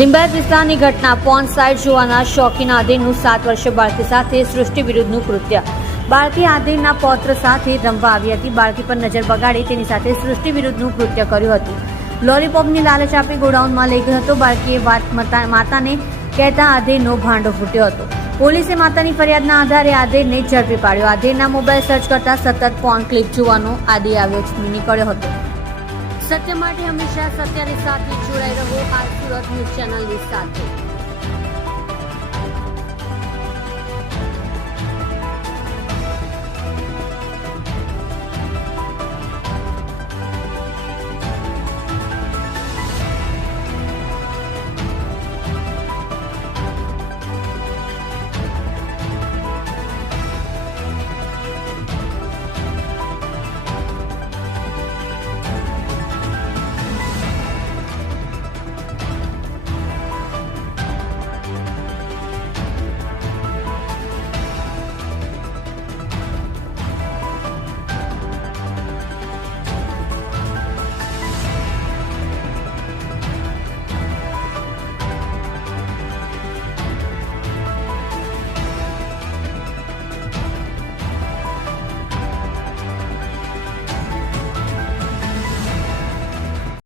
લિંબાયત વિસ્તારની ઘટના porn site જોવાના શોખીન આધેડનું 7 વર્ષીય બાળકી સાથે સૃષ્ટિ વિરુદ્ધનું કૃત્ય. બાળકી આધેડના પૌત્ર સાથે રમવા આવી હતી. બાળકી પર નજર બગાડી તેની સાથે સૃષ્ટિ વિરુદ્ધનું કૃત્ય કર્યું હતું. લોલીપોપની લાલચ આપી ગોડાઉનમાં લઈ ગયો હતો. બાળકીએ વાત માતાને કહેતા આધેડનો ભાંડો ફૂટ્યો હતો. પોલીસે માતાની ફરિયાદના આધારે આધેડને ઝડપી પાડ્યો. આધેડના મોબાઈલ સર્ચ કરતા સતત પોર્ન ક્લિપ જોવાનો આદિ નીકળ્યો હતો. સત્ય માટે હંમેશા સત્યની સાથે જોડાઈ રહો. આ સુરત ન્યૂઝ ચેનલની સાથે.